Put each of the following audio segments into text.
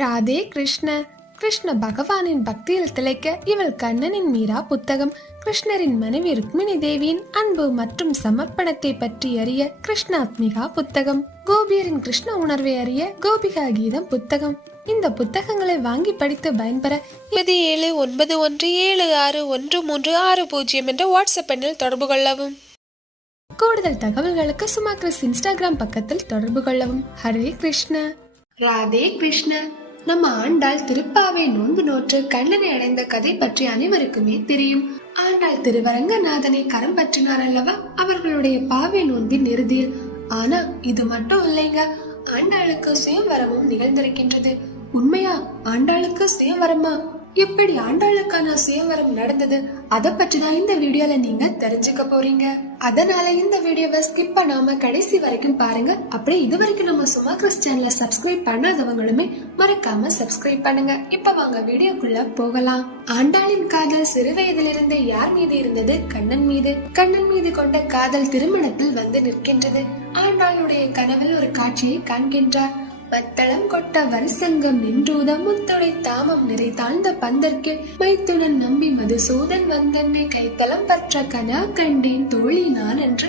ராதே கிருஷ்ண. கிருஷ்ண பகவானின் பக்தியில் திளைக்க இவள் கண்ணனின் மீரா புத்தகம். கிருஷ்ணரின் மனைவி ருக்மிணி தேவியின் அன்பு மற்றும் சமர்ப்பணத்தை பற்றி அறிய கிருஷ்ணாத்மிகா புத்தகம். கோபியரின் கிருஷ்ண உணர்வை அறிய கோபிகா கீதம் புத்தகம். இந்த புத்தகங்களை வாங்கி படித்து பயன்பெற ஒன்பது ஏழு ஒன்பது ஒன்று ஏழு ஆறு ஒன்று மூன்று ஆறு பூஜ்ஜியம் என்ற வாட்ஸ்அப் எண்ணில் தொடர்பு கொள்ளவும். கூடுதல் தகவல்களுக்கு சுமா கிறிஸ் இன்ஸ்டாகிராம் பக்கத்தில் தொடர்பு கொள்ளவும். ஹரே கிருஷ்ண. ராதே கிருஷ்ண. நம்ம ஆண்டாள் திருப்பாவை நோன்பு நோற்று கண்ணனை அடைந்த கதை பற்றி அனைவருக்குமே தெரியும். ஆண்டாள் திருவரங்கநாதனை கரம் பற்றினார் அல்லவா? அவர்களுடைய பாவை நோன்பின் இறுதியில். ஆனா இது மட்டும் இல்லைங்க. ஆண்டாளுக்கு சுயம்வரமும் நிகழ்ந்திருக்கின்றது. உண்மையா? ஆண்டாளுக்கு சுயம்வரமா? எப்படி ஆண்டாளுக்கான சுயம்வரம் நடந்தது அதை பற்றி தான் இந்த வீடியோல நீங்க தெரிஞ்சுக்க போறீங்க. அதனால இந்த வீடியோவை ஸ்கிப் பண்ணாம கடைசி வரைக்கும் பாருங்க. அப்படியே இது வரைக்கும் நம்ம சும்மா கிறிஸ் சேனல சப்ஸ்கிரைப் பண்ணாதவங்களுமே மறக்காம சப்ஸ்கிரைப் பண்ணுங்க. இப்ப வாங்க வீடியோக்குள்ள போகலாம். ஆண்டாளின் காதல் சிறு வயதிலிருந்தே யார் மீது இருந்தது? கண்ணன் மீது. கண்ணன் மீது கொண்ட காதல் திருமணத்தில் வந்து நிற்கின்றது. ஆண்டாளுடைய கனவில் ஒரு காட்சியை காண்கின்றார். மத்தளம் கொட்ட வரிசங்கம் நின்றூத முத்துடை தாமம் நிறை தாழ்ந்த பந்தற்கு. மைத்துனன் நம்பி மதுசூதன் வந்தன்னை கைத்தலம் பற்ற கனா கண்டேன் தோழி நான் என்று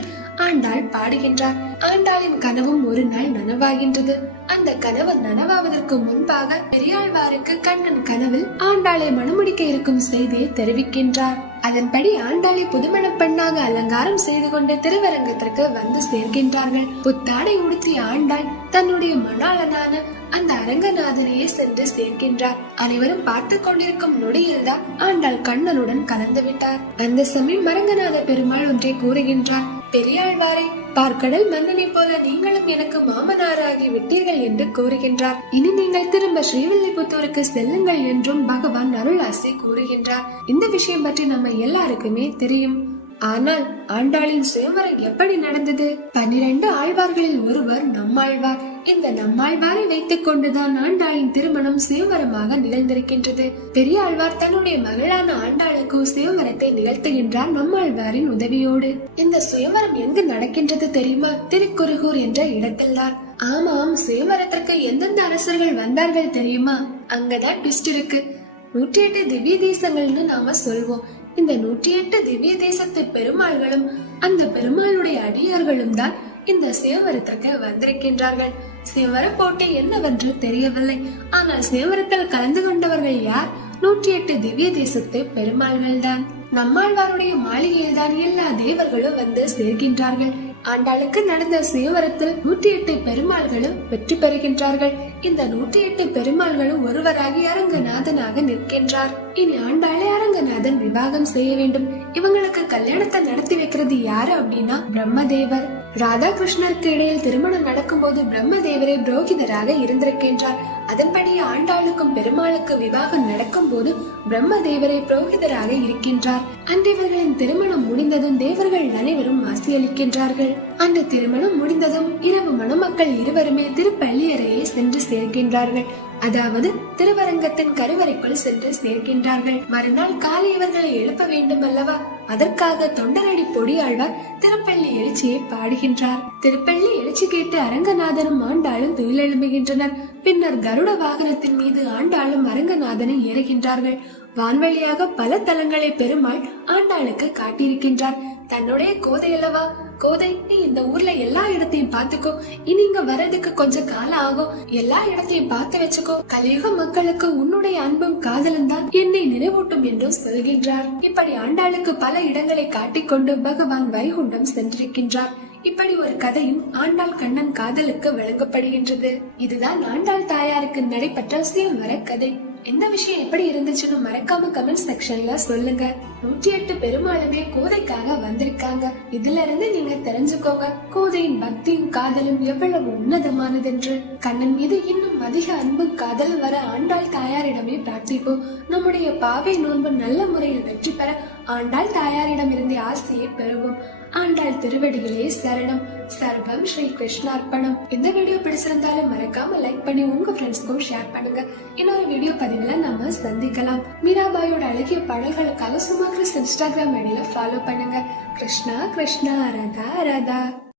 ஆண்டாள் பாடுகின்றார். ஆண்டாளின் கனவும் ஒரு நாள் நனவாகின்றது. அந்த கனவு நனவாவதற்கு முன்பாக பெரியாழ்வாருக்கு கண்ணன் கனவில் ஆண்டாளை மணமுடிக்க இருக்கும் செய்தியை தெரிவிக்கின்றார். அதன்படி ஆண்டாளை புதுமண பெண்ணாக அலங்காரம் செய்து கொண்டு திருவரங்கத்திற்கு வந்து சேர்க்கின்றார்கள். புத்தாடை உடுத்திய ஆண்டாள் தன்னுடைய மணாளனான அந்த அரங்கநாதனையே சென்று சேர்க்கின்றார். அனைவரும் பார்த்து கொண்டிருக்கும் நொடியில்தான் ஆண்டாள் கண்ணனுடன் கலந்து விட்டார். அந்த சமயம் அரங்கநாத பெருமாள் ஒன்றை கூறுகின்றார். பெரியாழ்வாரை பார்க்கடல் மன்னனை போல நீங்களும் எனக்கு மாமனாராகி விட்டீர்கள் என்று கூறுகின்றார். இனி நீங்கள் திரும்ப ஸ்ரீவில்லிபுத்தூருக்கு செல்லுங்கள் என்றும் பகவான் அருளாசி கூறுகின்றார். இந்த விஷயம் பற்றி நம்ம எல்லாருக்குமே தெரியும். ஆனால் ஆண்டாளின் சுயம்பரம் எப்படி நடந்தது? பன்னிரண்டு ஆழ்வார்களில் ஒருவர் நம்மாழ்வார். இந்த நம்மாழ்வாரை வைத்துக் கொண்டுதான் ஆண்டாளின் திருமணம் சுயம்பரமாக நிகழ்ந்திருக்கின்றது. பெரிய ஆழ்வார் தன்னுடைய மகளான ஆண்டாளுக்கு சுயம்பரத்தை நிகழ்த்துகின்றார் நம்மாழ்வாரின் உதவியோடு. இந்த சுயம்பரம் எங்கு நடக்கின்றது தெரியுமா? திருக்குறுகூர் என்ற இடத்தில்தான். ஆமாம் சுயம்பரத்திற்கு எந்தெந்த அரசர்கள் வந்தார்கள் தெரியுமா? அங்கதான் ட்விஸ்ட் இருக்கு. நூற்றி எட்டு திவ்ய தேசங்கள்னு நாம சொல்வோம். இந்த நூற்றி எட்டு திவ்ய தேசத்து பெருமாள்களும் அந்த பெருமாளுடைய அடியார்களும் தான் இந்த சேவரத்துக்கு வந்திருக்கின்றார்கள். சிவர போட்டி என்னவென்று தெரியவில்லை. ஆனால் சேவரத்தில் கலந்து கொண்டவர்கள் யார்? நூற்றி எட்டு திவ்ய தேசத்து பெருமாள்கள் தான். நம்மாழ்வாருடைய மாளிகையில் தான் எல்லா தேவர்களும் வந்து சேர்கின்றார்கள். ஆண்டாளுக்கு நடந்த சேவரத்தில் நூற்றி எட்டு பெருமாள்களும் வெற்றி பெறுகின்றார்கள். இந்த நூற்றி எட்டு பெருமாள்களும் ஒருவராகி அரங்கநாதனாக நிற்கின்றார். இனி ஆண்டாளை அரங்கநாதன் விவாகம் செய்ய வேண்டும். இவங்களுக்கு கல்யாணத்தை நடத்தி வைக்கிறது யாரு அப்படின்னா பிரம்மதேவர். ராதாகிருஷ்ணருக்கு இடையில் திருமணம் நடக்கும்போது பிரம்மதேவரே புரோகிதராக இருந்திருக்கின்றார். அதன்படி ஆண்டாளுக்கும் பெருமாளுக்கு விவாகம் நடக்கும் போது பிரம்மதேவரே புரோகிதராக இருக்கின்றார். அன்றிவர்களின் திருமணம் முடிந்ததும் தேவர்கள் அனைவரும் ஆசியளிக்கின்றார்கள் அந்த திருமணம் முடிந்ததும் இரவு மணமக்கள் இருவருமே திருப்பள்ளியறையே சென்று சேர்க்கின்றார்கள். அதாவது திருவரங்கத்தின் கருவறைக்குள் சென்று சேர்க்கின்றார்கள். மறுநாள் காலை இவர்களை எழுப்ப வேண்டும் அல்லவா? அதற்காக தொண்டரடி பொடியாழ்வார் திருப்பள்ளி எழுச்சியை பாடுகின்றார். திருப்பள்ளி எழுச்சி கேட்டு அரங்கநாதனும் ஆண்டாளும் துயிலெழும்புகின்றனர். பின்னர் கருட வாகனத்தின் மீது ஆண்டாளும் அரங்கநாதனை ஏறுகின்றார்கள். வான்வழியாக பல தலங்களை பெருமாள் ஆண்டாளுக்கு காட்டியிருக்கின்றார். தன்னுடைய கோதை அல்லவா? கோதை நீ இந்த ஊர்ல எல்லா இடத்தையும் பாத்துக்கோ இனி இங்க வர்றதுக்கு கொஞ்சம் காலம் ஆகும். எல்லா இடத்தையும் பார்த்து வச்சுக்கோ. கலியுக மக்களுக்கு உன்னுடைய அன்பும் காதலும் தான் என்னை நினைவூட்டும் என்றும் சொல்கின்றார். இப்படி ஆண்டாளுக்கு பல இடங்களை காட்டிக்கொண்டு பகவான் வைகுண்டம் சென்றிருக்கின்றார். இப்படி ஒரு கதையும் ஆண்டாள் கண்ணன் காதலுக்கு வழங்கப்படுகின்றது இதுதான் ஆண்டாள் தாயாருக்கு நடைபெற்ற சுயம்வர கதை. எந்த விஷயம் எப்படி இருந்துச்சுன்னு மறக்காம கமெண்ட் செக்ஷன்ல சொல்லுங்க. நூற்றி எட்டு பெருமாளுமே கோதைக்காக வந்திருக்காங்க. இதுல இருந்து நீங்க தெரிஞ்சுக்கோங்க. கோதையின் பக்தியும் காதலும் எவ்வளவு உன்னதமானதென்று. கண்ணன் மீது இன்னும் அதிக அன்பு காதல் வர ஆண்டாள் தாயாரிடமே பிரார்த்திப்போம். நம்முடைய பாவை நோன்பு நல்ல முறையில் வெற்றி பெற ஆண்டாள் தாயாரிடமிருந்து ஆசையை பெறுவோம். ஆண்டாள் திருவடிகளே சரணம். சர்வம் ஸ்ரீ கிருஷ்ணார்ப்பணம். இந்த வீடியோ பிடிச்சிருந்தாலும் மறக்காம லைக் பண்ணி உங்க ஃப்ரெண்ட்ஸ்க்கும் ஷேர் பண்ணுங்க. இன்னொரு வீடியோ பதிவுல நம்ம சந்திக்கலாம். மீராபாயோட அழகிய பாடல்களுக்காக சும்மா கிறிஸ் இன்ஸ்டாகிராம் ஐடியில ஃபாலோ பண்ணுங்க. கிருஷ்ணா கிருஷ்ணா ராதா ராதா.